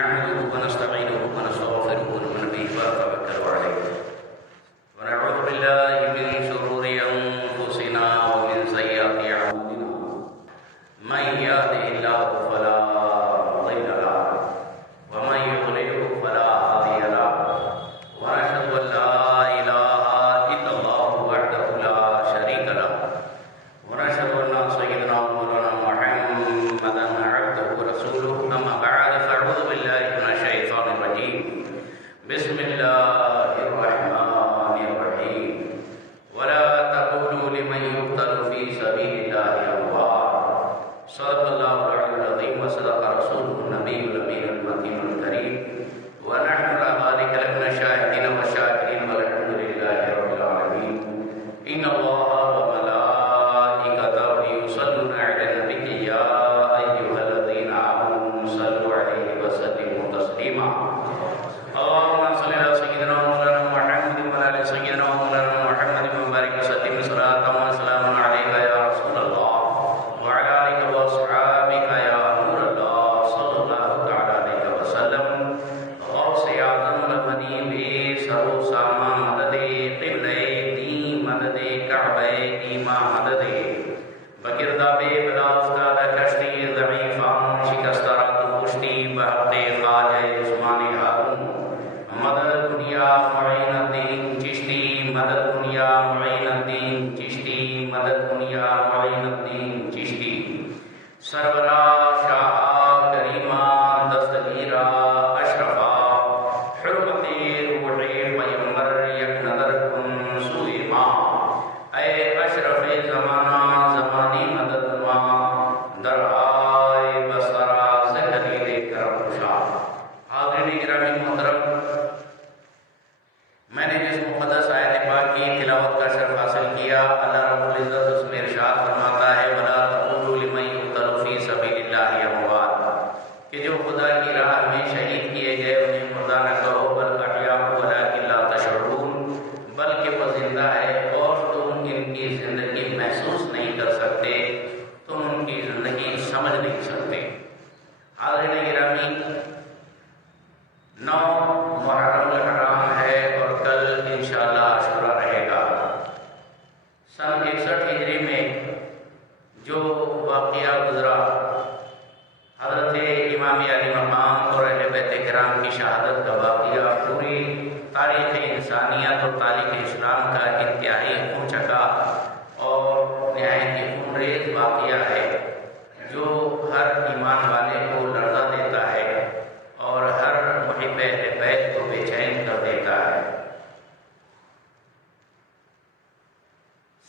نحمده ونستعينه ونستغفره ونؤمن به ونتوكل عليه ونعوذ بالله من شرور أنفسنا ومن سيئات أعمالنا من يهده الله فلا مضل له ومن يضلل فلا هادي له ونشهد أن لا إله إلا الله وحده لا شريك له ونشهد أن سيدنا مولانا محمدا عبده ورسوله أما بعد فأعوذ بالله من الشيطان الرجيم بسم الله الرحمن الرحيم ولا تقولوا لمن يقتل في سبيل الله أموات صدق الله العلي العظيم وصدق رسوله النبي الأمين المكين الكريم ونحن على ذلك لمن الشاهدين والشاكرين والحمد لله رب العالمين إن الله وملائكته يصلون على النبي يا أيها الذين آمنوا صلوا عليه وسلموا تسليما اللهم صل على سيدنا مولانا محمد وعلى آل سيدنا مولانا محمد وبارك وسلم صلاة وسلاما عليك يا رسول الله وعلى آلك وأصحابك يا نور الله صلى الله تعالى عليه وسلم غوث أعظم المدين سرو ساما مدد قبلہ دین مدد کعبہ ایما مدد بگرداب بلا افتاد کشتی ضعیفان شکسترات پشتی بحق خواجہ عثمان ہارون مدد دنیا معین الدین چشتی مدد دنیا معین الدین چشتی مدد دنیا معین الدین چشتی سرورا شاہ کریمہ دستگیرہ اشرفا حرمت روح پیمبر یک نظر کن سوئی ماں اے اشرف زمانہ زمانی مدد ماں در آئے بسرا زکریل کرم شاہ حاضرین گرامی محترم میں نے جس مقدس آیت پاک کی تلاوت کا شرف حاصل کیا اللہ رب العزت اس میں ارشاد فرماتا ہے وَلَا تَقُولُوا لِمَن يُقْتَلُ فِي سَبِيلِ اللَّهِ أَمْوَاتٌ کہ جو خدا کی راہ میں شہید کیے گئے انہیں مردہ نہ کہو بل احیاء وَلَٰكِن لَا تَشْعُرُونَ بلکہ وہ زندہ ہے اور تم ان کی زندگی محسوس نہیں کر سکتے تم ان کی زندگی سمجھ نہیں سکتے حاضرین گرامی 9 محرم الحرام ہے اور کل انشاءاللہ عاشورہ رہے گا سن 61 ہجری میں جو واقعہ گزرا حضرت امام علی مقام اور اہل بیت کرام کی شہادت کا واقعہ پوری تاریخ انسانیت اور تاریخ اسلام کا انتہائی خون چکا اور نہایت ہی خونریز واقعہ ہے جو ہر ایمان والے کو لرزا دیتا ہے اور ہر محب اہل بیت کو بے چین کر دیتا ہے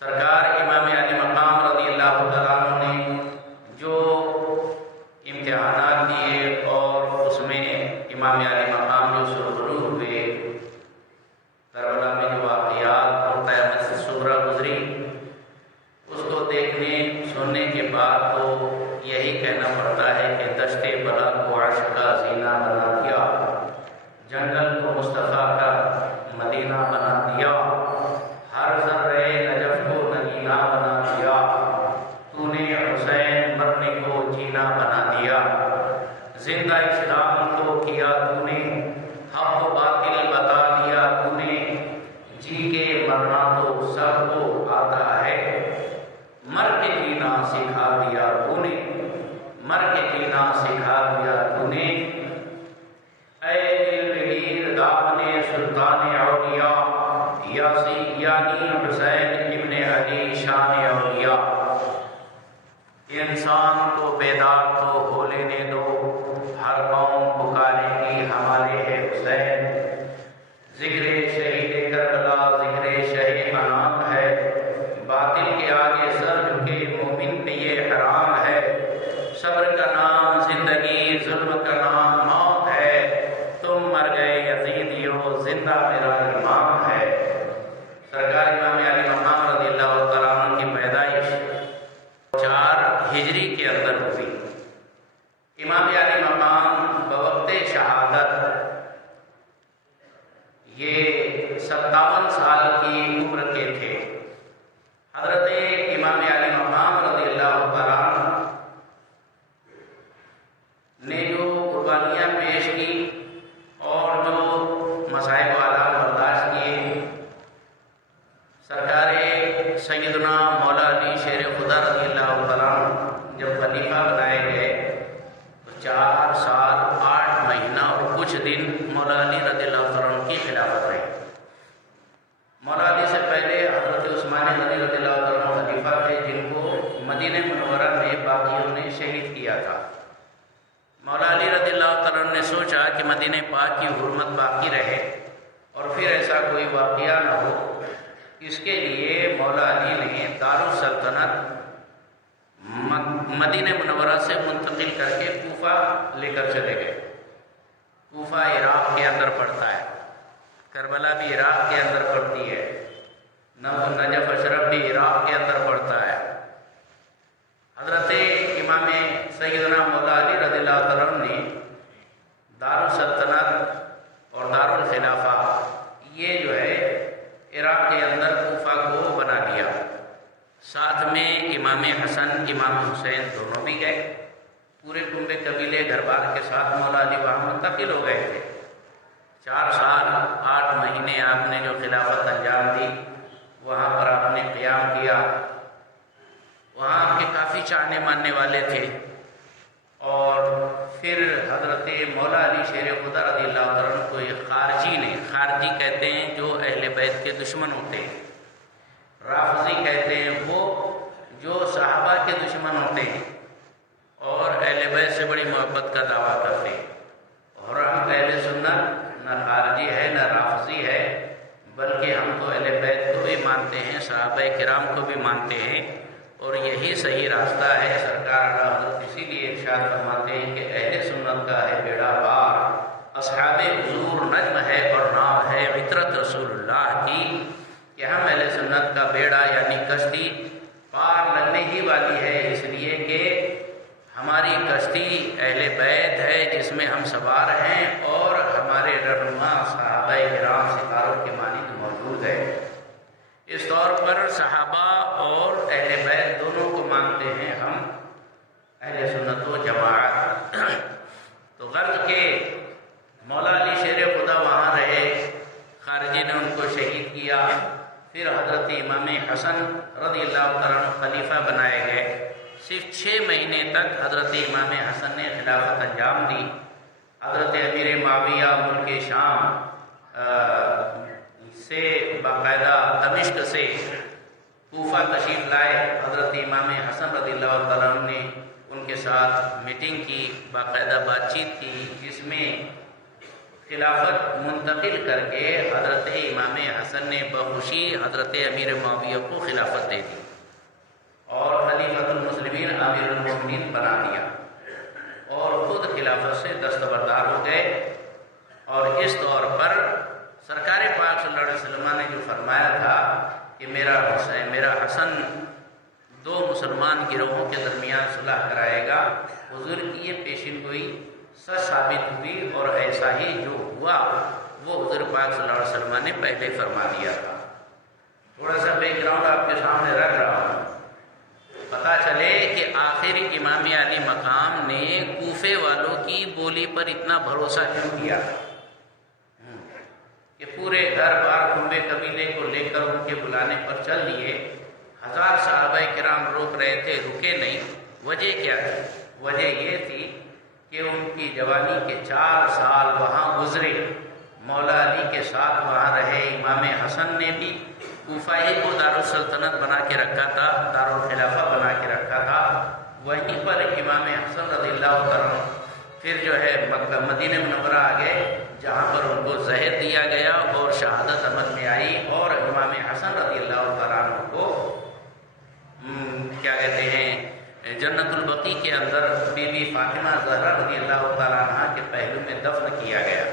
سرکار امام علی مقام رضی اللہ تعالیٰ عنہ نے جو امتحانات دیے اور اس میں امام علی مقام جو سرخرو ہوئے کربلا میں جو واقعات اور قیامت صغریٰ گزری اس کو دیکھنے سننے کے بعد تو یہی کہنا پڑتا ہے کہ دشت بلا کو عرش کا زینہ بنا دیا جنگل کو مصطفیٰ کا مدینہ بنا دیا ہر ذرے نجف کو نگینہ بنا دیا تو نے حسین مرنے کو جینا بنا دیا زندہ اسلام کو کیا تو نے حق و باطل بتا دیا تو نے جی کے مرنا تو سب کو آتا ہے مر کے جینا سکھا دیا تو نے مر کے جینا سکھا دیا تو نے اے دل بگیر دامن سلطان اولیاء یعنی حسین ابن علی شان اولیاء انسان کو بیدار تو ہو لینے دو ہر قوم پکارے گی ہمارے ہے حسین ذکر شہید کربلا ذکر شہید انعام ہے باطل کے آگے سر جھکے مومن پہ یہ حرام ہے صبر کا نام زندگی ظلم کا نام موت ہے تم مر گئے یزیدیو زندہ میرا امام ہے سرکار امام علی مقام رضی اللہ تعالیٰ عنہ کی پیدائش 4 ہجری کے اندر ہوئی امام علی مقام بوقت شہادت یہ 57 سال کی عمر کے تھے حضرت امام علی مقام رضی اللہ تعالیٰ عنہ نے جو قربانیاں پیش کی کچھ دن مولا علی رضی اللہ عنہ کی خلافت رہی۔ مولا علی سے پہلے حضرت عثمان غنی رضی اللہ عنہ خلیفہ تھے، جن کو مدینہ منورہ میں باغیوں نے شہید کیا تھا۔ مولا علی رضی اللہ عنہ نے سوچا کہ مدینہ پاک کی حرمت باقی رہے اور پھر ایسا کوئی واقعہ نہ ہو، اس کے لیے مولا علی نے دارالسلطنت مدینہ منورہ سے منتقل کر کے کوفہ لے کر چلے گئے۔ کوفہ عراق کے اندر پڑتا ہے، کربلا بھی عراق کے اندر پڑتی ہے، نجف اشرف بھی عراق کے اندر پڑتا ہے۔ حضرت امام سیدنا مولا علی رضی اللہ عنہ نے دارالسلطنت اور دارالخلافہ یہ جو ہے عراق کے اندر کوفہ کو بنا دیا۔ ساتھ میں امام حسن امام حسین دونوں بھی گئے، پورے کنبے قبیلے گھر بار کے ساتھ مولا علی وہاں منتقل ہو گئے تھے۔ 4 سال 8 مہینے آپ نے جو خلافت انجام دی، وہاں پر آپ نے قیام کیا۔ وہاں آپ کے کافی چاہنے ماننے والے تھے، اور پھر حضرت مولا علی شیر خدا رضی اللہ عنہ کو ایک خارجی کہتے ہیں جو اہل بیت کے دشمن ہوتے ہیں، رافضی کہتے ہیں وہ جو صحابہ کے دشمن ہوتے ہیں اور اہل بیت سے بڑی محبت کا دعویٰ کرتے ہیں۔ اور ہم اہل سنت نہ خارجی ہے نہ رافضی ہے، بلکہ ہم تو اہل بیت کو بھی مانتے ہیں، صحابہ کرام کو بھی مانتے ہیں، اور یہی صحیح راستہ ہے۔ سرکار حضرت اسی لیے ارشاد فرماتے ہیں کہ اہل سنت کا ہے بیڑا پار، اصحاب حضور نجم ہے اور ناو ہے عطرت رسول اللہ کی، کہ ہم اہل سنت کا بیڑا یعنی کشتی پار لگنے ہی والی ہے، اس لیے کہ ہماری کشتی اہل بیت ہے جس میں ہم سوار ہیں، اور ہمارے رہنما صحابہ کرام ستاروں کے مانند موجود ہے۔ اس طور پر صحابہ اور اہل بیت دونوں کو مانتے ہیں ہم اہل سنت و جماعت۔ تو غرض کے مولا علی شیر خدا وہاں رہے، خارجی نے ان کو شہید کیا۔ پھر حضرت امام حسن رضی اللہ عنہ خلیفہ بنائے گئے۔ صرف 6 مہینے تک حضرت امام حسن نے خلافت انجام دی۔ حضرت امیر معاویہ ملک شام سے باقاعدہ دمشق سے کوفہ تشریف لائے۔ حضرت امام حسن رضی اللہ عنہ نے ان کے ساتھ میٹنگ کی، باقاعدہ بات چیت کی، جس میں خلافت منتقل کر کے حضرت امام حسن نے بخوشی حضرت امیر معاویہ کو خلافت دے دی اور خلیفۃ المسلمین امیر المومنین بنا دیا، اور خود خلافت سے دستبردار ہو گئے۔ اور اس طور پر سرکار پاک صلی اللہ علیہ وسلم نے جو فرمایا تھا کہ میرا حسن 2 مسلمان گروہوں کے درمیان صلح کرائے گا، حضور کی یہ پیشین گوئی سچ ثابت ہوئی، اور ایسا ہی جو ہوا وہ حضور پاک صلی اللہ علیہ وسلم نے پہلے فرما دیا تھا۔ تھوڑا سا بیک گراؤنڈ آپ کے سامنے رکھ رہا ہوں، پتہ چلے کہ آخر امام علی مقام نے کوفے والوں کی بولی پر اتنا بھروسہ کیوں کیا کہ پورے گھر بار کنبے قبیلے کو لے کر ان کے بلانے پر چل دیے۔ 1000 صحابہ کرام روک رہے تھے، رکے نہیں۔ وجہ کیا تھی؟ وجہ یہ تھی کہ ان کی جوانی کے 4 سال وہاں گزرے، مولا علی کے ساتھ وہاں رہے۔ امام حسن نے بھی کوفہ ہی کو دارالسلطنت بنا کے رکھا تھا، دارالخلافہ بنا کے رکھا تھا۔ وہیں پر امام حسن رضی اللہ عنہ پھر جو ہے مدینہ منورہ آ گئے، جہاں پر ان کو زہر دیا گیا اور شہادت عمل میں آئی، اور امام حسن رضی اللہ عنہ کو کیا کہتے ہیں جنت البقیع کے اندر بی بی فاطمہ زہرا رضی اللہ تعالیٰ عنہ کے پہلو میں دفن کیا گیا۔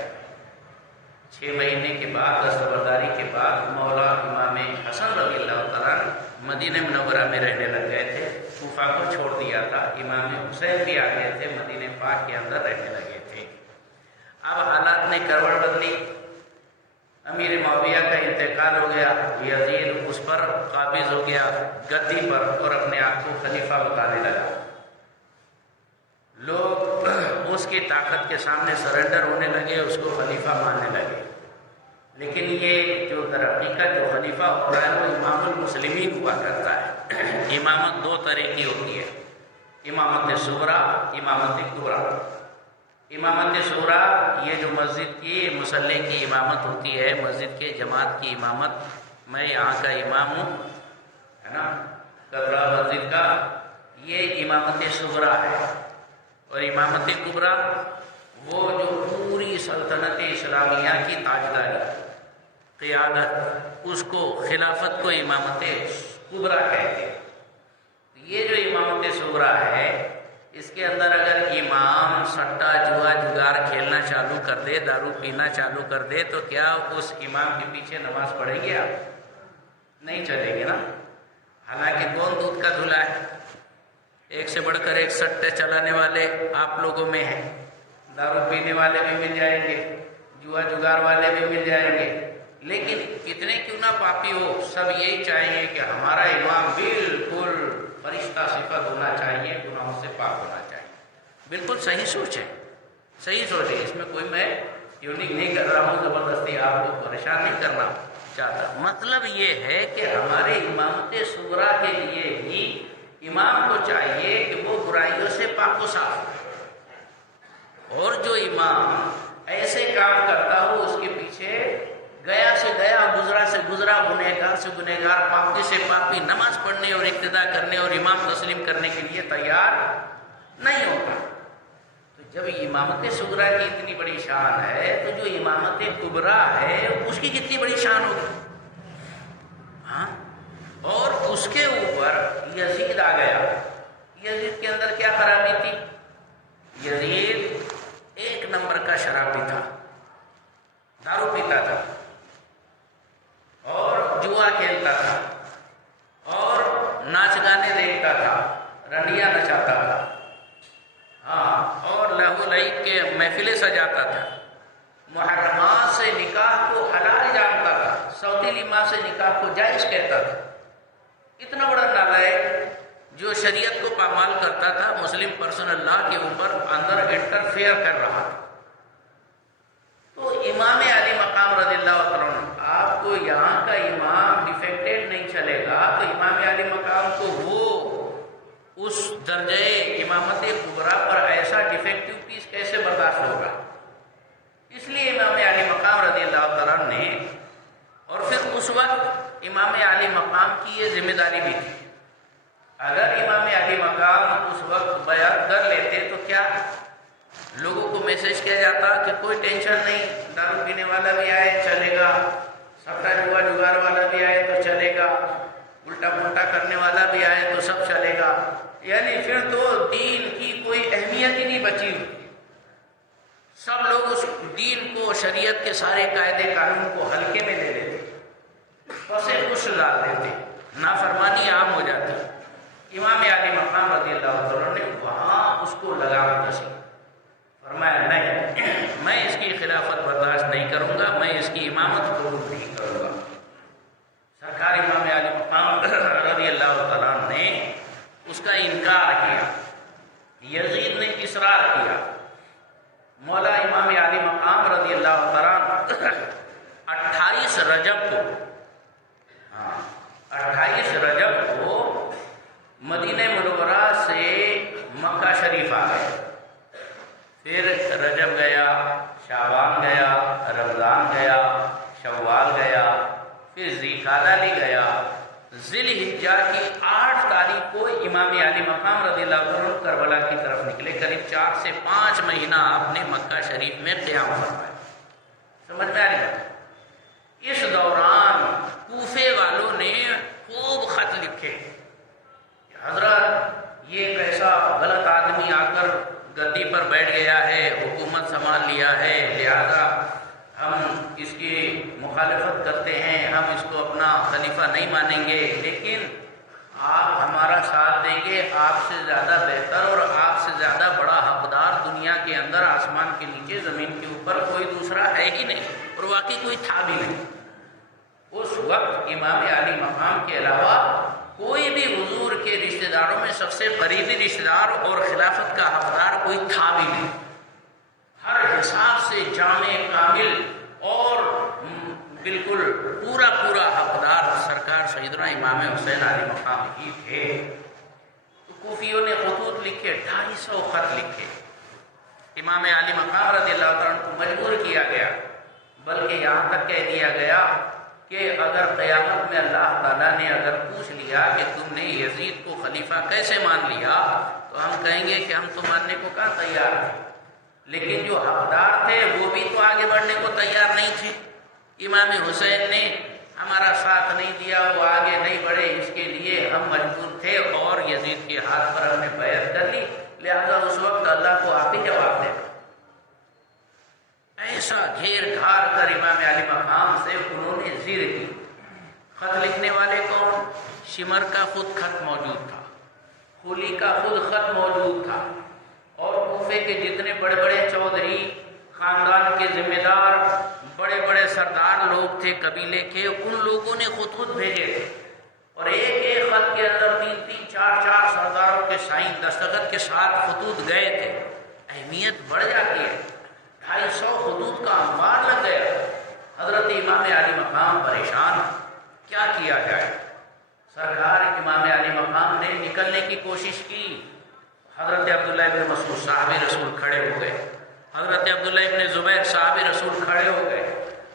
6 مہینے کے بعد دستبرداری کے بعد مولا امام حسن رضی اللہ تعالیٰ مدینہ منورہ میں رہنے لگ گئے تھے، کوفہ کو چھوڑ دیا تھا۔ امام حسین بھی آ گئے تھے، مدینہ پاک کے اندر رہنے لگے تھے۔ اب حالات نے کروڑ بدلی، امیر معاویہ کا انتقال ہو گیا، یزید اس پر قابض ہو گیا گدی پر، اور اپنے آپ کو خلیفہ بتانے لگا۔ لوگ اس کی طاقت کے سامنے سرنڈر ہونے لگے، اس کو خلیفہ ماننے لگے۔ لیکن یہ جو در حقیقت جو خلیفہ ہوتا ہے وہ امام المسلمین ہوا کرتا ہے۔ امامت 2 طرح کی ہوتی ہے، امامت صغریٰ، امامت کبریٰ۔ امامت صغریٰ یہ جو مسجد کی مصلی کی امامت ہوتی ہے، مسجد کے جماعت کی امامت، میں یہاں کا امام ہوں، ہے نا، کترا مسجد کا، یہ امامت صغریٰ ہے۔ اور امامت کبریٰ وہ جو پوری سلطنت اسلامیہ کی تاجداری، قیادت، اس کو، خلافت کو امامت کبریٰ کہتے ہیں۔ یہ جو امامت صغریٰ ہے، اس کے اندر اگر امام سٹا جوا جگار کھیلنا چالو کر دے، دارو پینا چالو کر دے، تو کیا اس امام کے پیچھے نماز پڑھے گی؟ آپ نہیں چلے گی نا۔ حالانکہ کون دودھ کا دھلا ہے، ایک سے بڑھ کر ایک سٹے چلانے والے آپ لوگوں میں ہیں، دارو پینے والے بھی مل جائیں گے، جوا جگار والے بھی مل جائیں گے، لیکن کتنے کیوں نہ پاپی ہو، سب یہی چاہیں گے کہ ہمارا امام بالکل فرشتہ صفت ہونا چاہیے، گناہوں سے پاک ہونا چاہیے۔ بالکل صحیح سوچ ہے، صحیح سوچ ہے، اس میں کوئی میں یونیک نہیں کر رہا ہوں، زبردستی آپ کو پریشان نہیں کرنا چاہتا۔ مطلب یہ ہے کہ ہمارے امامت صغریٰ کے لیے بھی امام کو چاہیے کہ وہ برائیوں سے پاک و صاف ہو، اور جو امام ایسے کام کرتا ہو اس کے پیچھے گیا سے گیا، گزرا سے گزرا، گنہگار سے گنہگار، پاکی سے پاکی نماز پڑھنے اور اقتداء کرنے اور امام تسلیم کرنے کے لیے تیار نہیں ہوتا۔ تو جب امامت صغریٰ کی اتنی بڑی شان ہے، تو جو امامت کبریٰ ہے اس کی کتنی بڑی شان ہوگی؟ ہاں، اور اس کے اوپر یزید آ گیا۔ یزید کے اندر کیا خرابی تھی؟ یزید ایک نمبر کا شرابی تھا، دارو پیتا تھا اور جوا کھیلتا تھا اور ناچ گانے دیکھتا تھا، رنڈیاں نچاتا تھا، ہاں، اور لہو لعب کے محفلیں سجاتا تھا، محرمات سے نکاح کو حلال جانتا تھا، سوتیلی ماں سے نکاح کو جائز کہتا تھا۔ اتنا بڑا نالائق جو شریعت کو پامال کرتا تھا، مسلم پرسنل لا کے اوپر اندر انٹرفیئر کر رہا تھا۔ تو امام علی مقام رضی اللہ عنہ، آپ کو یہاں کا امام ڈیفیکٹڈ نہیں چلے گا، تو امام علی مقام کو وہ اس درجے امامت کبریٰ پر ایسا ڈیفیکٹو پیس کیسے برداشت ہوگا؟ اس لیے امام علی مقام رضی اللہ عنہ نے، اور پھر اس وقت امام علی مقام کی یہ ذمہ داری بھی تھی، اگر امام علی مقام اس وقت بیعت کر لیتے تو کیا لوگوں کو میسج کیا جاتا کہ کوئی ٹینشن نہیں، دارو پینے والا بھی آئے چلے گا، سٹا جوا جگار والا بھی آئے تو چلے گا، الٹا پلٹا کرنے والا بھی آئے تو سب چلے گا، یعنی پھر تو دین کی کوئی اہمیت ہی نہیں بچی ہوتی۔ سب لوگ اس دین کو، شریعت کے سارے قاعدے قانون کو ہلکے میں لے لیتے، پسے کچھ ڈال دیتے، نافرمانی عام ہو جاتی۔ امام علی مقام رضی اللہ عنہ نے وہاں اس کو لگام کسی، فرمایا نہیں، میں اس کی خلافت برداشت نہیں کروں گا، میں اس کی امامت قبول نہیں کروں گا۔ سرکار امام علی مقام رضی اللہ تعالیٰ نے اس کا انکار کیا، یزید نے اصرار کیا۔ مولا امام علی مقام رضی اللہ تعالیٰ 28 رجب کو مدینہ منورہ سے مکہ شریف آ گئے۔ پھر رجب گیا، شعبان گیا، رمضان گیا، شوال گیا، پھر ذوالقعدہ گیا۔ ذی الحجہ کی 8 تاریخ کو امام علی مقام رضی اللہ عنہ کربلا کی طرف نکلے۔ قریب 4 سے 5 مہینہ آپ نے مکہ شریف میں قیام فرمایا۔ سمجھ میں آ رہی ہے؟ اس دوران کوفے والوں نے خوب خط لکھے، حضرت یہ ایک ایسا غلط آدمی آ کر گدی پر بیٹھ گیا ہے، حکومت سنبھال لیا ہے، لہذا ہم اس کی مخالفت کرتے ہیں، ہم اس کو اپنا خلیفہ نہیں مانیں گے، لیکن آپ ہمارا ساتھ دیں گے، آپ سے زیادہ بہتر اور آپ سے زیادہ بڑا حقدار دنیا کے اندر، آسمان کے نیچے، زمین کے اوپر کوئی دوسرا ہے ہی نہیں، اور واقعی کوئی تھا بھی نہیں۔ اس وقت امام علی مقام کے علاوہ کوئی بھی حضور کے رشتہ داروں میں سب سے قریبی رشتہ دار اور خلافت کا حقدار کوئی تھا بھی نہیں۔ ہر حساب سے جامع، کامل اور بالکل پورا حقدار سرکار سیدنا امام حسین علیہ مقام ہی تھے۔ تو کوفیوں نے خطوط لکھے، 250 خط لکھے۔ امام علی مقام رضی اللہ عنہ کو مجبور کیا گیا، بلکہ یہاں تک کہہ دیا گیا کہ اگر قیامت میں اللہ تعالیٰ نے اگر پوچھ لیا کہ تم نے یزید کو خلیفہ کیسے مان لیا، تو ہم کہیں گے کہ ہم تو ماننے کو کہاں تیار تھے، لیکن جو حقدار تھے وہ بھی تو آگے بڑھنے کو تیار نہیں تھے۔ امام حسین نے ہمارا ساتھ نہیں دیا، وہ آگے نہیں بڑھے، اس کے لیے ہم مجبور تھے اور یزید کے ہاتھ پر ہم نے بیعت کر لی، لہذا اس وقت اللہ کو آپ ہی جواب دینا۔ ایسا گھیر گھار کر امام علی مقام سے انہوں نے زیر کی۔ خط لکھنے والے کون؟ شمر کا خود خط موجود تھا، خولی کا خود خط موجود تھا، اور کوفے کے جتنے بڑے بڑے چودھری خاندان کے ذمہ دار بڑے بڑے سردار لوگ تھے قبیلے کے، ان لوگوں نے خود بھیجے تھے، اور ایک ایک خط کے اندر 3 4 سرداروں کے سائن دستخط کے ساتھ خطوط گئے تھے۔ اہمیت بڑھ جاتی ہے، 250 خطوط کا انبار لگ گیا۔ حضرت امام علی مقام پریشان، کیا کیا جائے؟ سرکار امام علی مقام نے نکلنے کی کوشش کی، حضرت عبداللہ ابن مسعود صحابی رسول کھڑے ہو گئے، حضرت عبداللہ ابن زبیر صحابی رسول کھڑے ہو گئے،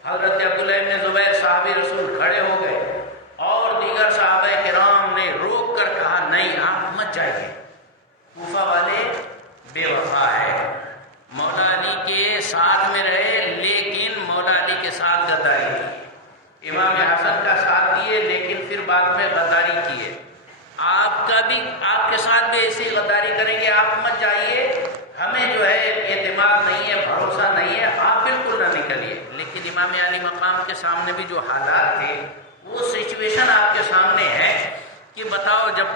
حضرت عبداللہ ابن زبیر صحابی رسول کھڑے ہو گئے، اور دیگر صحابہ کرام نے روک کر کہا نہیں آپ مت جائیے، کوفہ والے بے وفا ہے، مولا علی کے ساتھ میں رہے لیکن مولا علی کے ساتھ غداری کی، امام حسن کا ساتھ دیے لیکن پھر بعد میں غداری کیے، آپ کے ساتھ بھی ایسی غداری کریں گے، آپ مت جائیے، ہمیں جو ہے اعتماد نہیں ہے، بھروسہ نہیں ہے، آپ بالکل نہ نکلیے۔ لیکن امام علی مقام کے سامنے بھی جو حالات تھے، وہ سچویشن آپ کے سامنے ہے کہ بتاؤ، جب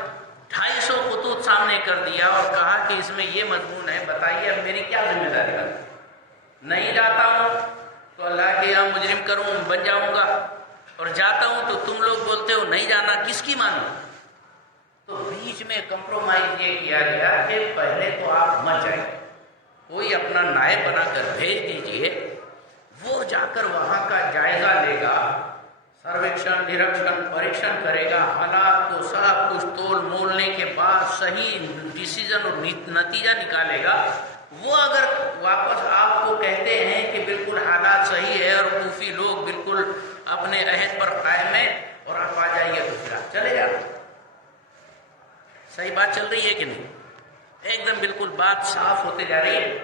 250 خطوط سامنے کر دیا اور کہا کہ اس میں یہ مضمون ہے، بتائیے اب میری کیا ذمہ داری ہے؟ نہیں جاتا ہوں تو اللہ کے یہاں مجرم بن جاؤں گا، اور جاتا ہوں تو تم لوگ بولتے ہو نہیں جانا، کس کی مانوں؟ تو بیچ میں کمپرومائز یہ کیا گیا کہ پہلے تو آپ مت جائیں، کوئی اپنا نائب بنا کر بھیج دیجئے، وہ جا کر وہاں کا جائزہ لے گا، سرویکشن نرکشن پریکشن کرے گا، حالات کو سب کچھ تول مولنے کے بعد صحیح ڈیسیزن اور نتیجہ نکالے گا۔ وہ اگر واپس آپ کو کہتے ہیں کہ بالکل حالات صحیح ہے اور کوفی لوگ بالکل اپنے عہد پر قائم ہیں اور آپ آ جائیے، تو پھر آپ چلے جاؤ۔ صحیح بات چل رہی ہے کہ نہیں؟ ایک دم بالکل بات صاف ہوتے جا رہی ہے۔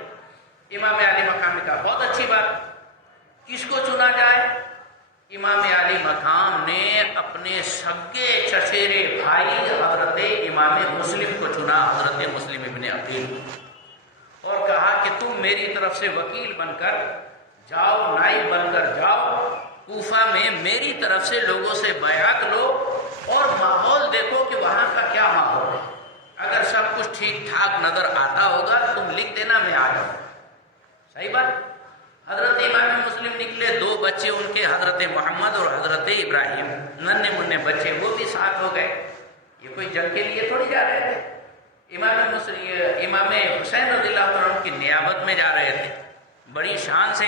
امام علی مقام کا بہت اچھی بات، کس کو چنا جائے؟ امام علی مقام نے اپنے سگے چچیرے بھائی حضرت امام مسلم کو چنا، حضرت مسلم ابن عقیل، اور کہا کہ تم میری طرف سے وکیل بن کر جاؤ، نائب بن کر جاؤ، کوفہ میں میری طرف سے لوگوں سے بیعت لو اور ماحول دیکھو کہ وہاں کا کیا ماحول ہے، اگر سب کچھ ٹھیک ٹھاک نظر آتا ہوگا تم لکھ دینا، میں آ جاؤں۔ صحیح بات۔ حضرت امام مسلم نکلے، 2 بچے ان کے، حضرت محمد اور حضرت ابراہیم، ننھے منھے بچے، وہ بھی ساتھ ہو گئے، یہ کوئی جنگ کے لیے تھوڑی جا رہے تھے، امام حسین رضی اللہ عنہ کی نیابت میں جا رہے تھے بڑی شان سے،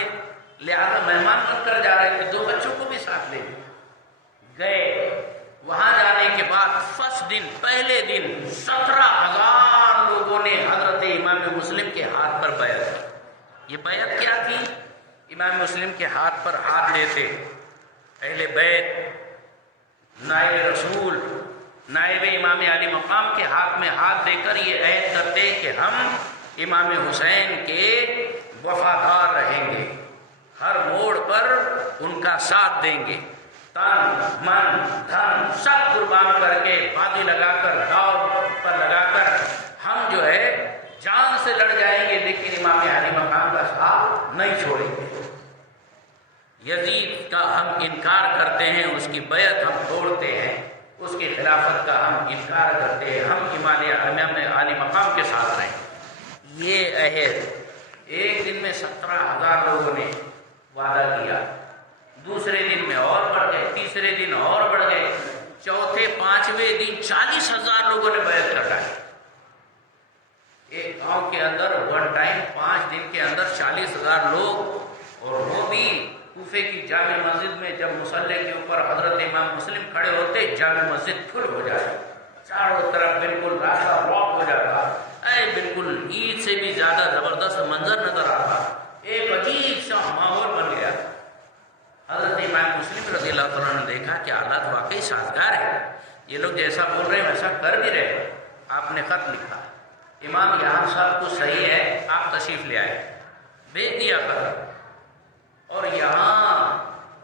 لہذا مہمان بن کر جا رہے تھے، 2 بچوں کو بھی ساتھ لے گئے۔ وہاں جانے کے بعد فرسٹ دن، پہلے دن 17,000 لوگوں نے حضرت امام مسلم کے ہاتھ پر بیعت کی۔ یہ بیعت کیا تھی؟ امام مسلم کے ہاتھ پر ہاتھ دیتے اہل بیت، نائب رسول، نائب امام علی مقام کے ہاتھ میں ہاتھ دے کر یہ عہد کرتے کہ ہم امام حسین کے وفادار رہیں گے، ہر موڑ پر ان کا ساتھ دیں گے، تن من دھن سب قربان کر کے، بازی لگا کر، داؤ پر لگا کر ہم جو ہے جان سے لڑ جائیں گے، لیکن امام علی مقام کا ساتھ نہیں چھوڑیں گے۔ یزید کا ہم انکار کرتے ہیں، اس کی بیعت ہم توڑتے ہیں، اس کی خلافت کا ہم انکار کرتے ہیں، ہم امام علی مقام کے ساتھ رہیں۔ یہ عہد ایک دن میں 17,000 لوگوں نے وعدہ کیا، دوسرے دن میں اور بڑھ گئے، تیسرے دن اور بڑھ گئے، چوتھے 5ویں دن 40,000 لوگوں نے بیعت کر ڈالی۔ ایک گاؤں کے اندر ون ٹائم 5 دن کے اندر 40,000 لوگ، اور وہ بھی کوفے کی جامع مسجد میں جب مصلی کے اوپر حضرت امام مسلم کھڑے ہوتے، جامع مسجد پھل ہو جائے، چاروں طرف بالکل راستہ بلاک ہو جاتا، ہے بالکل عید سے بھی زیادہ زبردست منظر نظر آتا، ایک عجیب سا ماحول بن گیا۔ حضرت امام مسلم رضی اللہ عنہ نے دیکھا کہ حالات واقعی سازگار ہے، یہ لوگ جیسا بول رہے ہیں ویسا کر بھی رہے۔ آپ نے خط لکھا، امام یہاں صاحب کو صحیح ہے، آپ تشریف لے آئے، بھیج دیا خط۔ اور یہاں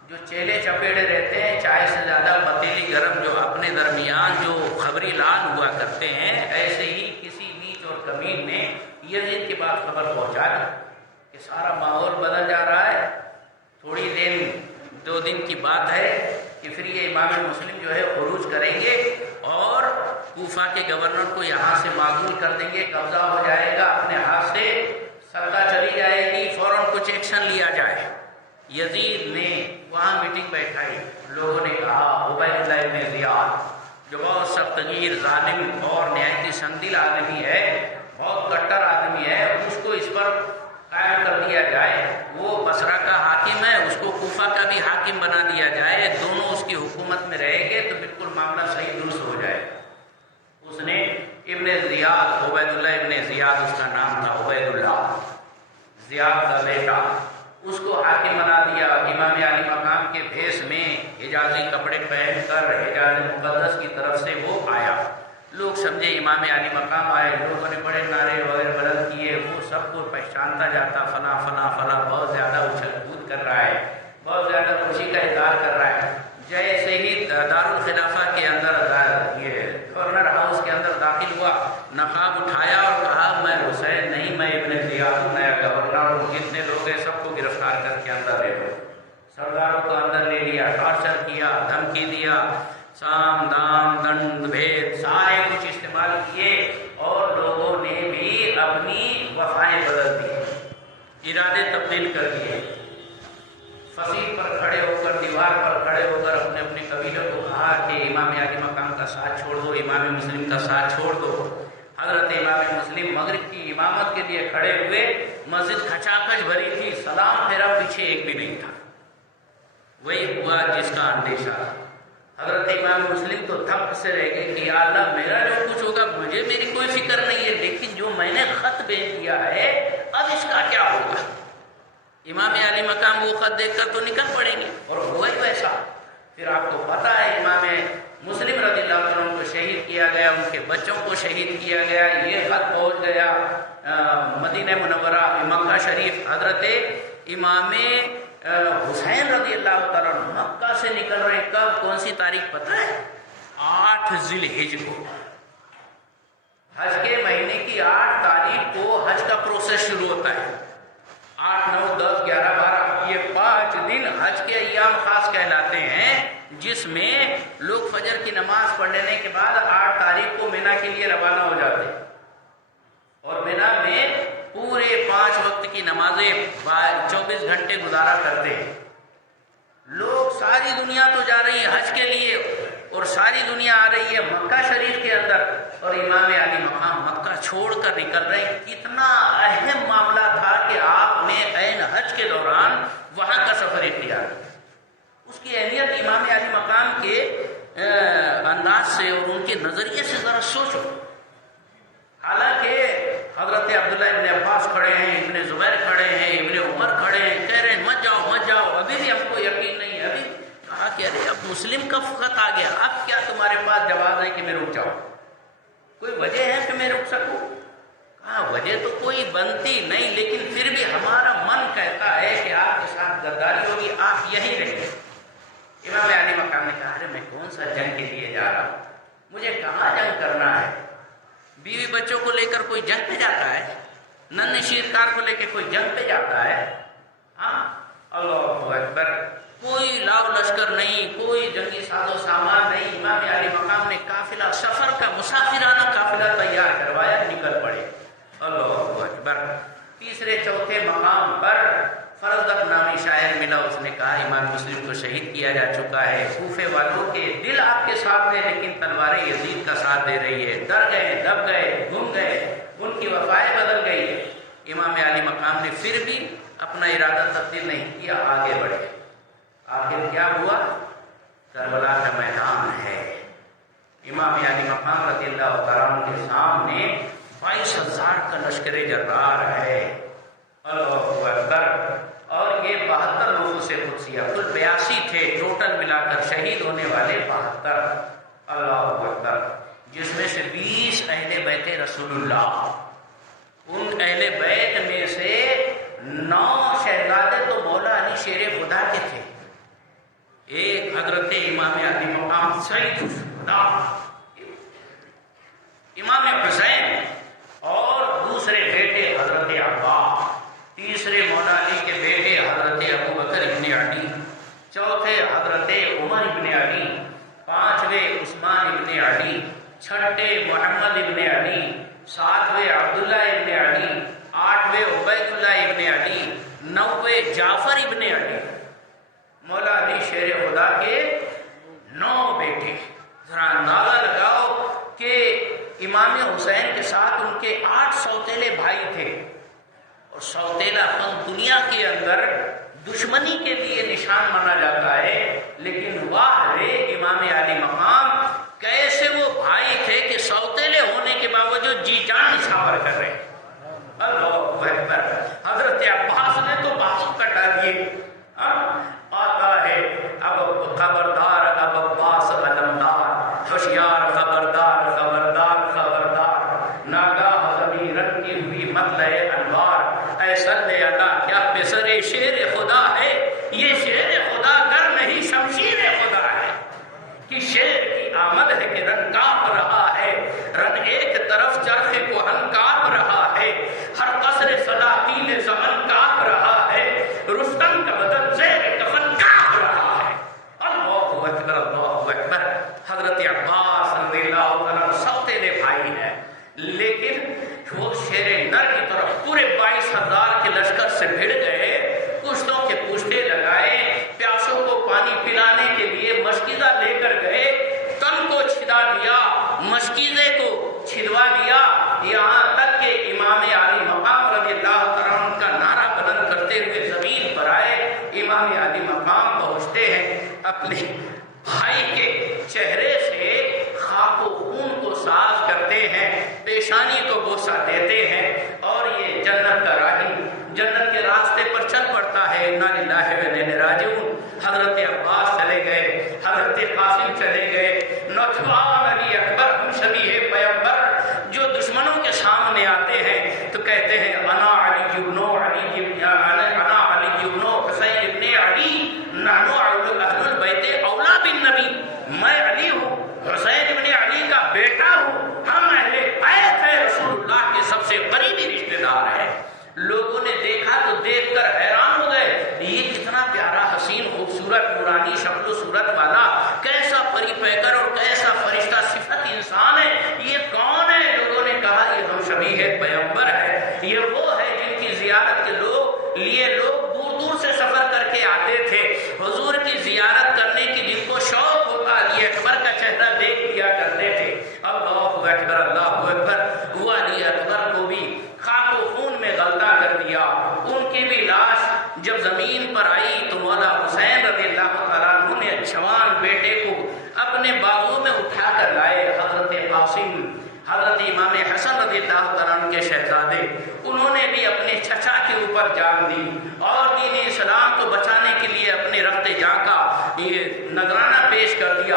جو چیلے چپیڑے رہتے ہیں، چائے سے زیادہ پتیلی گرم، جو اپنے درمیان جو خبری لال ہوا کرتے ہیں، ایسے ہی کسی نیچ اور کمین نے یزید کے بعد خبر پہنچا دی کہ سارا ماحول بدل جا رہا ہے، تھوڑی دن 2 دن کی بات ہے کہ پھر یہ امام مسلم جو ہے خروج کریں گے اور کوفہ کے گورنر کو یہاں سے معزول کر دیں گے، قبضہ ہو جائے گا، اپنے ہاتھ سے سردا چلی جائے گی، فوراً کچھ ایکشن لیا جائے۔ یزید نے وہاں میٹنگ بیٹھائی، لوگوں نے کہا عبید اللہ ابن زیاد جو بہت سخت گیر، ظالم اور نہایت سنگدل آدمی ہے، بہت کٹر آدمی ہے، اس کو اس پر قائم کر دیا جائے، وہ بصرہ کا حاکم ہے، اس کو کوفہ کا بھی حاکم بنا دیا جائے، دونوں اس کی حکومت میں رہیں گے تو بالکل معاملہ صحیح درست ہو جائے۔ اس نے ابن زیاد، عبید اللہ ابن زیاد اس کا نام تھا، عبید اللہ زیاد کا بیٹا، اس کو حاکم بنا دیا۔ امام علی مقام کے بھیس میں حجازی کپڑے پہن کر حجاز مقدس کی طرف سے وہ آیا، لوگ سمجھے امام علی مقام آئے، لوگوں نے بڑے نعرے وغیرہ بلند کیے، وہ سب کو پہچانتا جاتا، فلاں فلاں فلاں، بہت زیادہ اچھل کود کر رہا ہے، بہت زیادہ خوشی کا اظہار کر رہا ہے۔ جیسے ہی دارالخلافہ کے اندر، یہ گورنر ہاؤس کے اندر داخل ہوا، نقاب اٹھایا اور کہا میں حسین نہیں، میں ابن زیاد ہوں، نیا گورنر ہوں، جتنے لوگ ہیں سب کو گرفتار کر کے اندر لے لو۔ سرداروں کو اندر لے لیا، ٹارچر کیا، دھمکی دیا، سام دام دنڈ بھید سارے کچھ استعمال کیے، اور لوگوں نے بھی اپنی وفائیں بدل دی، ارادے تبدیل کر دیے۔ فصیح پر کھڑے ہو کر، دیوار پر کھڑے ہو کر اپنے اپنے قبیلے کو کہا کہ امام علی مقام کا ساتھ چھوڑ دو، امام مسلم کا ساتھ چھوڑ دو۔ حضرت امام مسلم مغرب کی امامت کے لیے کھڑے ہوئے، مسجد کھچاکھچ بھری تھی، سلام پھیرا پیچھے ایک بھی نہیں تھا۔ وہی ہوا جس کا اندیشہ۔ حضرت امام مسلم تو تھپ سے رہ گئے کہ یا اللہ میرا جو کچھ ہوگا مجھے میری کوئی فکر نہیں ہے، لیکن جو میں نے خط بھیج دیا ہے اب اس کا کیا ہوگا؟ امام علی مقام وہ خط دیکھ کر تو نکل پڑیں گے، اور ہوا ہی ویسا۔ پھر آپ کو پتہ ہے امام مسلم رضی اللہ عنہ کو شہید کیا گیا، ان کے بچوں کو شہید کیا گیا، یہ خط پہنچ گیا مدینہ منورہ مکہ شریف۔ حضرت امام حسین رضی اللہ تعالیٰ مکہ سے نکل رہے، کب کون سی تاریخ پتہ ہے؟ 8 ذی الحجہ کو، حج کے مہینے کی 8 تاریخ کو حج کا پروسیس شروع ہوتا ہے۔ 8 9 10 11 12 یہ 5 دن حج کے ایام خاص کہلاتے ہیں، جس میں لوگ فجر کی نماز پڑھ لینے کے بعد 8 تاریخ کو مینا کے لیے روانہ ہو جاتے ہیں، اور مینا میں پورے 5 وقت کی نمازیں 24 گھنٹے گزارا کرتے ہیں۔ لوگ ساری دنیا تو جا رہی ہے حج کے لیے، اور ساری دنیا آ رہی ہے مکہ شریف کے اندر، اور امام علی مقام مکہ چھوڑ کر نکل رہے ہیں۔ کتنا اہم معاملہ تھا کہ آپ نے عین حج کے دوران وہاں کا سفر اختیار کیا۔ اس کی اہمیت امام علی مقام کے انداز سے اور ان کے نظریے سے ذرا سوچو۔ حالانکہ حضرت عبداللہ ابن عباس کھڑے ہیں، ابن زبیر کھڑے ہیں، ابن عمر کھڑے ہیں، کہہ رہے ہیں مت جاؤ مت جاؤ، ابھی بھی ہم کو یقین نہیں ہے۔ ابھی کہا کہ ارے اب مسلم کا خط آ گیا، اب کیا تمہارے پاس جواز ہے کہ میں رک جاؤں؟ کوئی وجہ ہے کہ میں رک سکوں؟ کہا وجہ تو کوئی بنتی نہیں، لیکن پھر بھی ہمارا من کہتا ہے کہ آپ کے ساتھ غداری ہوگی، آپ یہیں رہیں۔ امام علی مقام نے کہا ارے میں کون سا جنگ کے لیے جا رہا ہوں، مجھے کہاں جنگ کرنا ہے؟ بیوی بچوں کو لے کر کوئی جنگ پہ جاتا ہے؟ ننھے شیرکار کو لے کے کوئی جنگ پہ جاتا ہے؟ ہاں، اللہ اکبر۔ کوئی لاؤ لشکر نہیں، کوئی جنگی ساز و سامان نہیں۔ امام علی مقام نے قافلہ، سفر کا مسافرانہ قافلہ تیار کروایا، نکل پڑے۔ اللہ اکبر۔ تیسرے چوتھے مقام پر فرزدق نامی شاعر ملا، اس نے کہا امام مسلم کو شہید کیا جا چکا ہے، کوفے والوں کے دل آپ کے ساتھ ہیں لیکن تلواریں یزید کا ساتھ دے رہی ہے، ڈر گئے، دب گئے، گم گئے، ان کی وفائیں بدل گئی۔ امام علی مقام نے پھر بھی اپنا ارادہ تبدیل نہیں کیا، آگے بڑھے۔ آخر کیا ہوا؟ کربلا کا میدان ہے۔ امام علی مقام رضی اللہ تعالیٰ عنہ کے سامنے 22,000 کا لشکر جرار ہے، اللہ اکبر، اور یہ 72 نفوس قدسیہ، کل 82 تھے ٹوٹل ملا کر، شہید ہونے والے 72، اللہ اکبر، جس میں سے 20 اہل بیت رسول اللہ، ان اہل بیت میں سے 9 شہزادے تو مولا علی شیر خدا کے تھے، ایک حضرت امام علی مقام سعید خدا امام حسین، اور دوسرے بیٹے حضرت عباس، تیسرے مولا علی کے بیٹے حضرت ابو بکر ابن علی، چوتھے حضرت عمر ابن علی، پانچویں عثمان ابن علی، چھٹے محمد ابن علی، ساتویں عبداللہ ابن علی، آٹھویں عبید اللہ ابن علی، نویں جعفر ابن علی، مولا علی شیر خدا کے 9 بیٹے۔ ذرا اندازہ لگاؤ کہ امام حسین کے ساتھ ان کے 8 سوتیلے بھائی تھے، اور سوتیلا پن دنیا کے اندر دشمنی کے لیے نشان مانا جاتا ہے، لیکن واہ رے امام علی مقام، کیسے وہ بھائی تھے کہ سوتیلے ہونے کے باوجود جی جان نشاور کر رہے ہیں، اللہ اکبر۔ حضرت عباس نے تو بازو کٹا دیے، آتا ہے اب خبردار اب عباس علمدار، ہوشیار خبردار خبردار خبردار، ناگاہ زمین رنگی ہوئی مطلع انوار، اے صلی اللہ کیا پسر شیر خدا ہے، یہ شیر خدا گر نہیں شمشیر خدا ہے، کہ شیر کی آمد ہے کہ رن کانپ رہا ہے، رن ایک طرف چرخ کوہن کانپ رہا ہے، ہر قصر سلاطین زمن کانپ رہا ہے، رستم کا بدن زیر کفن کانپ رہا ہے، اللہ اکبر اللہ اکبر۔ حضرت عباس رضی اللہ عنہ سوتیلے بھائی ہیں، لیکن وہ شیر نر کی طرف پورے 22,000 کے لشکر سے بھیڑ گئے، پشتوں کے پشتے لگائے، پیاسوں کو پانی پلانے کے لیے مشکیزہ لے کر گئے، تن کو چھدا دیا، مشکیزے کو چھدوا دیا، یہاں تک کہ امام علی مقام رضی اللہ عنہ کا نعرہ بلند کرتے ہوئے زمین پر آئے۔ امام علی مقام پہنچتے ہیں، اپنے بھائی کے چہرے سے خاک و خون کو صاف کرتے ہیں، پیشانی کو بوسہ دیتے ہیں، اور یہ جنت کا راہی جنت کے راستے پر چل پڑتا ہے۔ انا للہ و انا الیہ راجعون۔ حضرت عباس چلے گئے، حضرت قاسم چلے گئے، نوجوان علی اکبر ہم شبیہ پیغمبر جو دشمنوں کے سامنے آتے ہیں تو کہتے ہیں انا علی ابن علی انا علی ابن حسین ابن علی نحن اہل البیت اولا بالنبی، میں علی ہوں، حسین ابن علی کا بیٹا ہوں، ہم اہل بیت ہیں، رسول اللہ کے سب سے قریبی رشتہ دار ہیں۔ لوگوں نے دیکھا تو دیکھ کر حیران ہو گئے، یہ کتنا پیارا حسین خوبصورت نورانی شکل و صورت والا، کیسا پری پیکر اور کیسا فرشتہ صفت انسان ہے، یہ کون ہے؟ لوگوں نے کہا یہ ہم شبیہ پیغمبر ہے، یہ وہ ہے جن کی زیارت کے لیے لوگ دور دور سے سفر کر کے آتے تھے، حضور کی زیارت کرنے کی جن کو شوق ہوتا علی اکبر کا چہرہ دیکھ لیا کرتے تھے۔ اللہ اکبر اللہ اکبر۔ وہ علی اکبر کو بھی خاک و خون میں غلطہ کر دیا، ان کی بھی لاش جب زمین پر آئی تو مولا حسین رضی اللہ تعالیٰ عنہ نے جوان بیٹے کو اپنے بازو میں اٹھا کر لائے۔ حضرت قاسم، حضرت امام حسن رضی اللہ تعالیٰ عنہ کے شہزادے، انہوں نے بھی اپنے چچا کے اوپر جان دی اور دین اسلام کو بچانے کے لیے اپنے رخت جاں کا یہ نذرانہ پیش کر دیا۔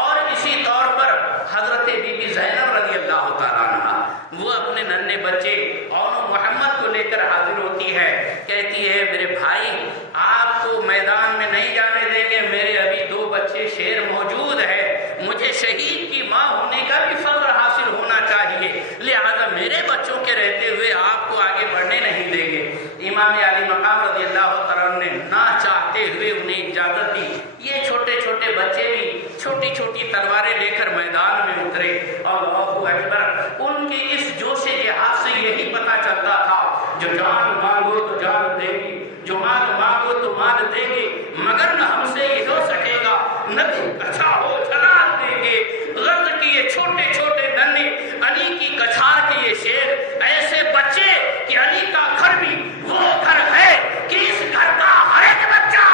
اور اسی طور پر حضرت بی بی زینب رضی اللہ تعالیٰ عنہ، وہ اپنے ننھے بچے اور محمد کو لے کر حاضر ہوتی ہے، کہتی ہے میرے بھائی آپ کو میدان میں نہیں جانے دیں گے، میرے ابھی 2 بچے شیر موجود ہے، مجھے شہید کی ماں ہونے کا بھی فخر حاصل ہونا چاہیے، لہذا میرے بچوں کے رہتے ہوئے آپ کو آگے بڑھنے نہیں دیں گے۔ امام علی مقام رضی اللہ تعالیٰ نے نہ چاہتے ہوئے انہیں اجازت دی۔ یہ چھوٹے چھوٹے بچے بھی چھوٹی چھوٹی تلواریں لے کر میدان میں اترے۔ اللہ اکبر۔ ان کی اس جوش جہاد سے یہی پتہ چلتا تھا جو جان مانگو تو جان دے گی، جو مال مانگو تو مال دے گی، مگر نہ ہم سے یہ ہو سکے گا، نہ اچھا ہو جلال دیں گے۔ غرض کی یہ چھوٹے چھوٹے ننھے علی کی کچھار کے یہ شیر، ایسے بچے کہ علی کا گھر بھی وہ گھر ہے کہ اس گھر کا ہر ایک بچہ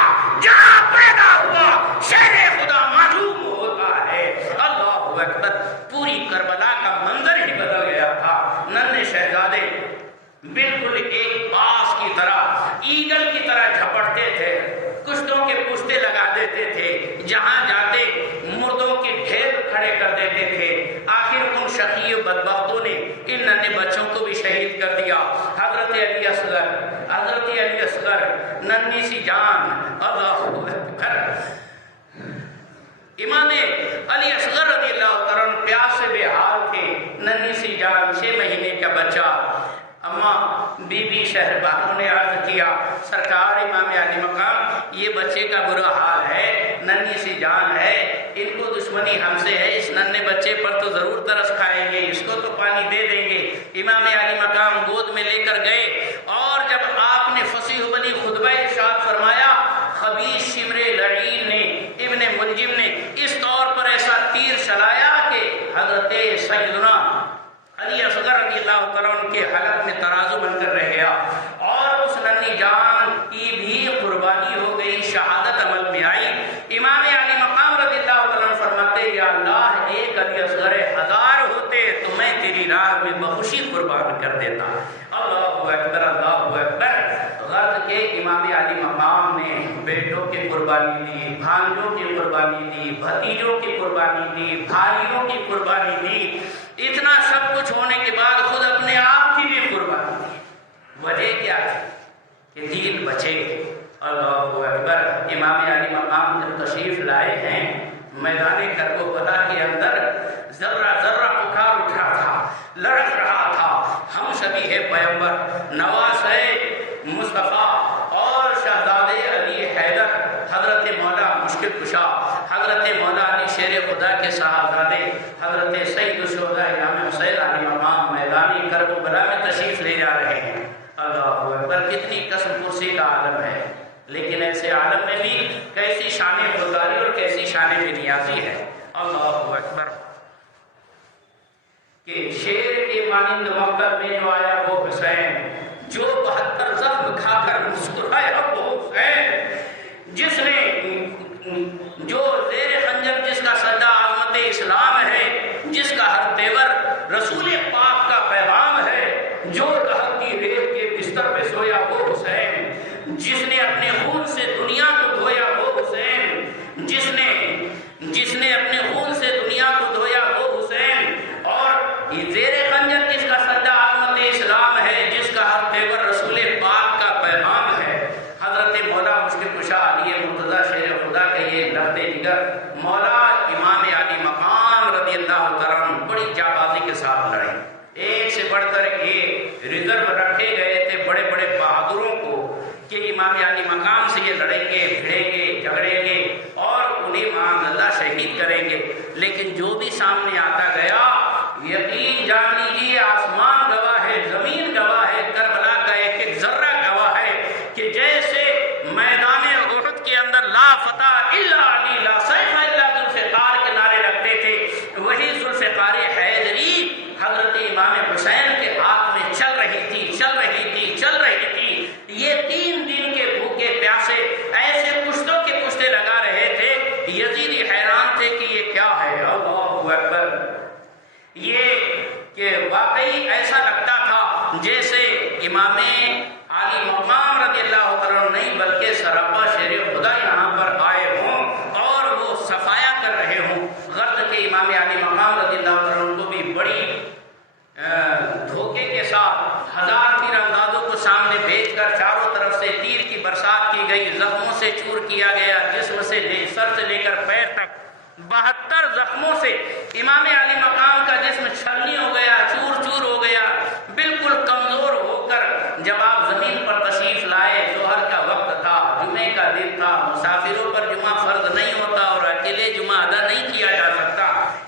سی جان، اللہ اکبر، امام علی اصغر رضی اللہ عنہ پیاس سے بے حال تھے، ننھی سی جان 6 مہینے کا بچہ۔ اما بی بی شہر بانو نے عرض کیا سرکار امام علی مقام یہ بچے کا برا حال ہے، ننھی سی جان ہے، ان کو دشمنی ہم سے ہے، اس ننھے بچے پر تو ضرور ترس کھائیں گے، اس کو تو پانی دے دیں گے۔ امام علی مقام گود میں لے کر گئے اور جب آپ نے فصیح بلی خطبہ ارشاد فرمایا، خبیث شمر لعین نے ابن ملجم نے اس طور پر ایسا تیر چلایا کہ حضرت سیدنا علی اصغر رضی اللہ تعالیٰ عنہ کے حلق میں ترازو بن کر رہ گیا اور اس ننھی جان کی بھی قربانی ہو گئی، شہادت عمل میں آئی۔ امام علی مقام رضی اللہ تعالیٰ عنہ فرماتے یا اللہ ایک علی اصغر 1000 ہوتے تو میں تیری راہ میں بخوشی قربان کر دیتا۔ اللہ اکبر، اللہ اکبر۔ غرض کے امام علی مقام نے بیٹوں کی قربانی دی، بھانجوں کی قربانی دی، بھتیجوں کی قربانی دی، بھائیوں کی قربانی دی، اتنا سب کچھ ہونے کے بعد خود اپنے آپ کی بھی قربانی دی۔ وجہ کیا تھی کہ دین بچے۔ اللہ اکبر۔ امام علی مقام جب تشریف لائے ہیں میدان کرب و بلا کے اندر، ذرہ ذرہ پکار اٹھا تھا، لڑک رہا تھا، ہم شبیہ ہے پیغمبر، نواز ہے مصطفیٰ اور شہزادے علی حیدر، حضرت مولا مشکل کشا، حضرت مولا علی شیر خدا کے صاحبزادے، حضرت سید الشہداء امام حسین علی مقام میدانی کرب و بلا میں تشریف لے جا رہے ہیں۔ اللہ اکبر، کتنی قسم پرسی کا عالم ہے، لیکن ایسے عالم میں بھی کیسی شان خودداری اور کیسی شان بے نیازی ہے۔ اللہ اکبر، کہ شیر کے مانند مقتل میں جو آیا وہ حسین، جو 72 زخم کھا کر مسکرایا وہ حسین، جس نے جو زیر خنجر جس کا سجدہ عظمت اسلام ہے، جس کا ہر تیور رسول پاک کا پیغام ہے، جو لہب کی ریت کے بستر پہ سویا وہ حسین، جس نے اپنے خون سے دنیا کو دھویا وہ حسین، جس نے اپنے خون سے دنیا کو دھویا وہ حسین، اور یہ زیر خنجر جس کا سجدہ عظمت اسلام ہے، جس کا ہر تیور رسول پاک کا پیغام ہے، حضرت مولا مشکل کشا علی مرتضیٰ شیر خدا کا یہ لفظ جگر مولا امام علی مقام رضی اللہ تعالیٰ عنہ بڑی جابازی کے ساتھ لڑے، ایک سے بڑھ کر ایک ریزرو رکھے گئے تھے بڑے بڑے بہادروں کو کہ امام علی مقام سے یہ لڑیں گے، بھیڑیں گے، جھگڑیں گے اور انہیں معاذ اللہ شہید کریں گے، لیکن جو بھی سامنے آتا گیا یقین جان لیجیے آسمان گواہ ہے، زمین گواہ ہے، کربلا کا ایک ایک ذرہ گواہ ہے کہ جیسے میدان احد کے اندر لا فتح الا علی لا سیف الا ذوالفقار کے نعرے رکھتے تھے، وہی ذوالفقار حیدری حضرت امام حسین کے ہاتھ میں چل رہی تھی۔ یہ 3 دن کے بھوکے پیاسے ایسے کشتوں کے کشتے لگا رہے تھے، یزید حیران تھے کہ یہ کیا ہے۔ اللہ اکبر، یہ کہ واقعی ایسا لگتا تھا جیسے امام علی مقام رضی اللہ تعالیٰ نہیں بلکہ سراپا شیر خدا یہاں پر آئے ہوں اور وہ صفایا کر رہے ہوں۔ غرض کے امام علی مقام رضی اللہ تعالیٰ کو بھی بڑی دھوکے کے ساتھ 1000 تیر اندازوں کو سامنے بھیج کر چاروں طرف سے تیر کی برسات کی گئی، زخموں سے چور کیا گیا، جسم سے سر سے لے کر پیر تک 72 زخموں سے امام علی مقام کا جسم چھلنی ہو گیا، چور چور ہو گیا، بالکل کمزور ہو کر جب آپ زمین پر تشریف لائے، ظہر کا وقت تھا، جمعے کا دن تھا، مسافروں پر جمعہ فرض نہیں ہوتا اور اکیلے جمعہ ادا نہیں کیا جا سکتا،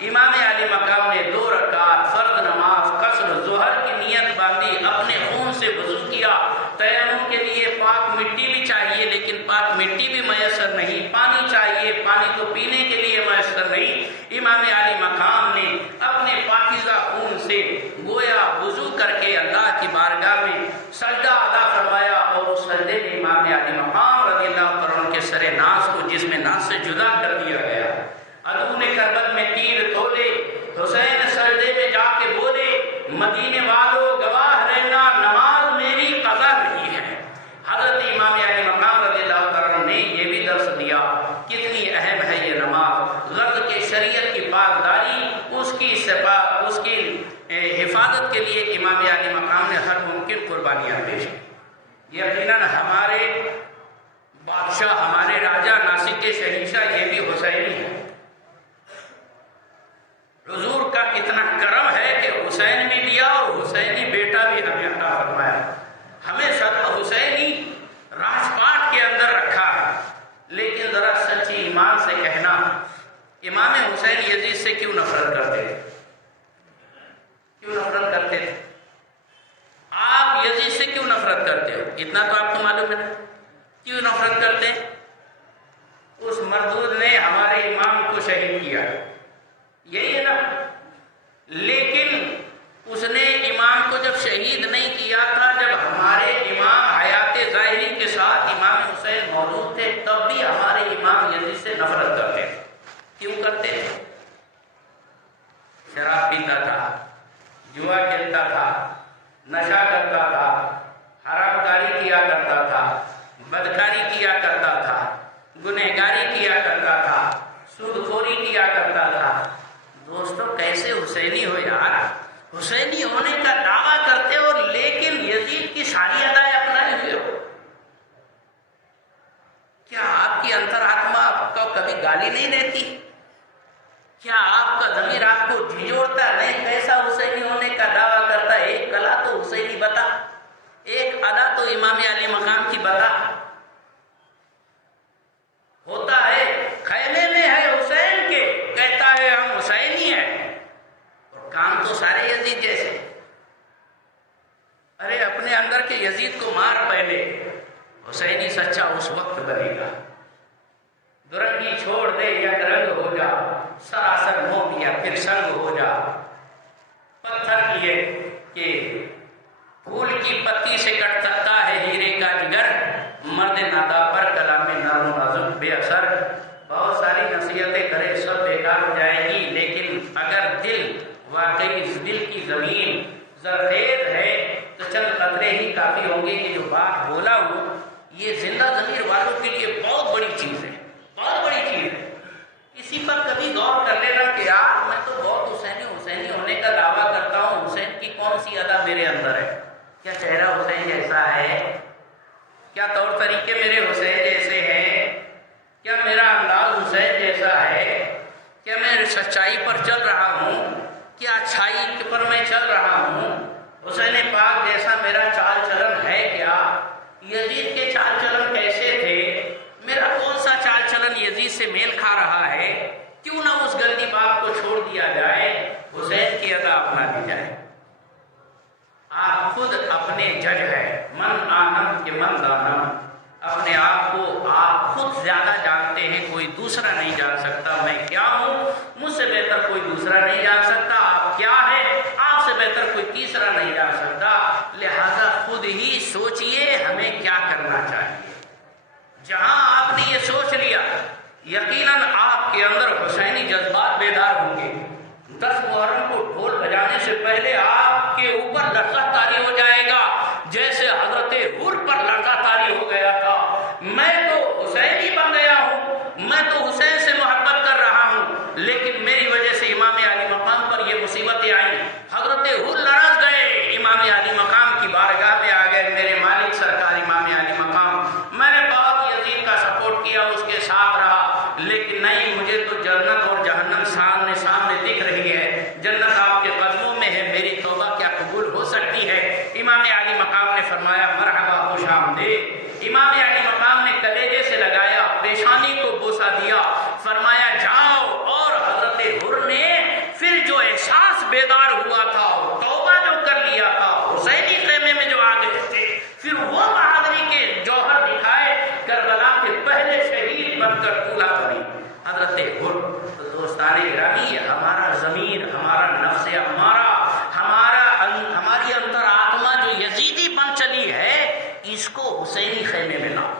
امام علی مقام نے 2 رکعت فرض نماز قصر ظہر کی نیت باندھی، اپنے خون سے وضو کیا، تیمم کے لیے پاک مٹی بھی چاہیے لیکن پاک مٹی بھی میسر نہیں، پانی چاہیے، پانی تو پینے کے لیے میسر نہیں، امام علی مقام نے اپنے پاکیزہ خون سے گویا وضو کر کے اللہ کی بارگاہ میں سجدہ ادا فرمایا، اور اس سجدے میں امام علی مقام رضی اللہ عنہ کے سر ناز کو جسم ناز سے جدا کر دیا گیا۔ عدو نے کربت میں تیر تولے، حسین سجدے میں جا کے بولے مدینے والوں گواہ رہنا نماز میری قضا نہیں ہے۔ حضرت امام علی مقام رضی اللہ عنہ نے یہ بھی حسینی ہونے کا دعویٰ کرتے ہو لیکن یزید کی ساری ادائیں اپنائے ہوئے ہو؟ کیا آپ کی انتر آتما آپ کو کبھی گالی نہیں دیتی؟ کیا آپ کا ضمیر آپ کو جھنجھوڑتا نہیں کیسا حسینی ہونے کا دعویٰ کرتا ہے؟ ایک کلا تو حسینی بتا، ایک ادا تو امام علی مقام کی بتا۔ ہوتا ہے خیمے میں ہے حسین کے، کہتا ہے ہم حسینی ہیں، اور کام تو سارے یزید جیسے۔ ارے اپنے اندر کے یزید کو مار پہلے، حسینی سچا اس وقت بنے گا۔ درنگی چھوڑ دے یا رنگ ہو جا، سراسر موم یا پھر سنگ ہو جا۔ پتھر لیے کہ پھول کی پتی سے کٹ سکتا ہے ہیرے کا جگر، مرد نادا پر کلام نرم و نازک بے اثر۔ بہت ساری نصیحتیں کرے سب بیکار ہو جائے گی، لیکن اگر دل واقعی اس دل کی زمین زرخیز ہے تو چند قطرے ہی کافی ہوں گے کہ جو بات بولا ہوں یہ زندہ ضمیر والوں کے لیے بہت بڑی چیز ہے، بہت بڑی چیز ہے۔ اسی پر کبھی غور کر لینا کہ یار میں تو بہت حسینی ہونے کا دعویٰ کرتا ہوں، حسین کی کون سی ادا میرے اندر ہے؟ کیا چہرہ حسین جیسا ہے؟ کیا طور طریقے میرے حسین جیسے ہیں؟ کیا میرا انداز حسین جیسا ہے؟ کیا میں سچائی پر چل رہا ہوں؟ کیا اچھائی پر میں چل رہا ہوں؟ حسین پاک جیسا میرا چال چلن ہے کیا؟ یزید کے چال چلن کیسے تھے؟ میرا کون سا چال چلن یزید سے میل کھا رہا ہے؟ کیوں نہ اس گندی بات کو چھوڑ دیا جائے، حسین کی ادا اپنا دی جائے۔ آپ خود اپنے جج ہے، من آنم کے من دانم۔ اپنے آپ کو آپ خود زیادہ جانتے ہیں، کوئی دوسرا نہیں جان سکتا۔ میں کیا ہوں مجھ سے بہتر کوئی دوسرا نہیں جان سکتا، آپ کیا ہے آپ سے بہتر کوئی تیسرا نہیں جان سکتا۔ لہذا خود ہی سوچئے ہمیں کیا کرنا چاہیے۔ جہاں آپ نے یہ سوچ لیا یقیناً آپ کے اندر حسینی جذبات بیدار ہوں گے۔ 10 محرم کو ڈھول بجانے سے پہلے آپ کے اوپر لرزہ طاری ہو جائے گا، جیسے حضرت حور پر لرزہ طاری ہو گیا تھا۔ میں تو حسینی بن گیا ہوں، میں تو حسین سے محبت کر رہا ہوں، لیکن میری وجہ سے امام علی مقام پر یہ مصیبتیں آئیں۔ حضرت حور لرز گئے، امام علی مقام کی بارگاہ میں آ گئے، میرے مالک سرکار امام علی مقام، میں نے بہت یزید کا سپورٹ کیا، اس کے ساتھ رہا، لیکن نہیں، مجھے تو جنت اور جہنم سامنے دکھ رہی ہے۔ جنت آپ کے قدموں میں ہے، میری توبہ کیا قبول ہو سکتی ہے؟ امام علی مقام نے فرمایا مرحبا، خوش آمدید۔ امام علی مقام نے کلیجے سے لگایا، پیشانی کو بوسہ دیا، فرمایا جاؤ۔ اور حضرت حر نے پھر جو احساس بیدار ہوا تھا، توبہ جو کر لیا تھا، حسینی خیمے میں جو آ گئے تھے، پھر وہ بہادری کے جوہر دکھائے، کربلا کے پہلے شہید بن کر دولہا بنی حضرت حر۔ تو دوستان گرامی، ہمارا ضمیر، ہمارا نفس ہماری اندر آتما جو یزیدی بن چلی ہے، اس کو حسینی خیمے میں لاؤ۔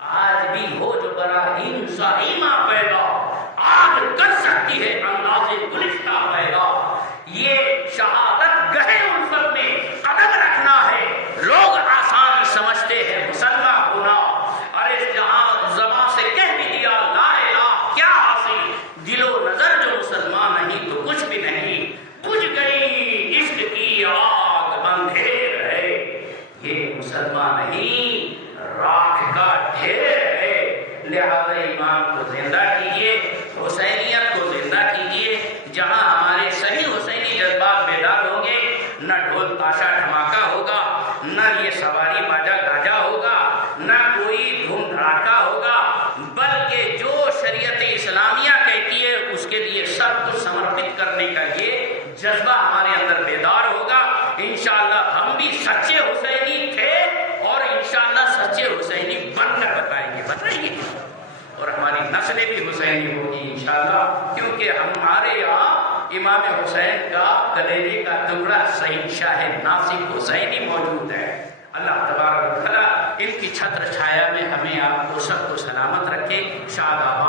آج بھی ہو جو براہیم صحیمہ پیدا، آج کر سکتی ہے انداز گلشتہ پیدا۔ یہ شہادت گہے الفت میں قدم رکھنا ہے۔ لوگ آسان سمجھتے ہیں مسلمان ہونا، ارے جہاں زبان سے کہہ بھی دیا لا الہ کیا حاصل، دل و نظر جو مسلمان نہیں تو کچھ بھی نہیں، بجھ گئی عشق کی آگ اندھیر ہے، یہ مسلمان نہیں راکھ کا ڈھیر ہے۔ لہذا ایمان کو زندہ کیجیے، حسینیت کو زندہ کیجیے۔ جہاں ہمارے صحیح حسینی جذبات بیدار ہوں گے، نہ ڈھول تاشا دھماکہ ہوگا، نہ یہ سواری باجا گاجا ہوگا، نہ کوئی دھوم دھڑاکا ہوگا، بلکہ جو شریعت اسلامیہ کہتی ہے اس کے لیے سب کچھ سمرپت کرنے کا یہ جذبہ ہمارے اندر بیدار ہوگا۔ انشاءاللہ ہم بھی سچے حسینی تھے اور انشاءاللہ سچے حسینی بن کر بتائیں گے، اور ہماری نسلیں بھی حسینی ہوگی انشاءاللہ، کیونکہ ہمارے یہاں امام حسین کا کلیجے کا ٹکڑا سید شاہ ناصر حسینی موجود ہے۔ اللہ تبارک و تعالیٰ ان کی چھتر چھایا میں ہمیں آپ کو سب کو سلامت رکھے، شاد آباد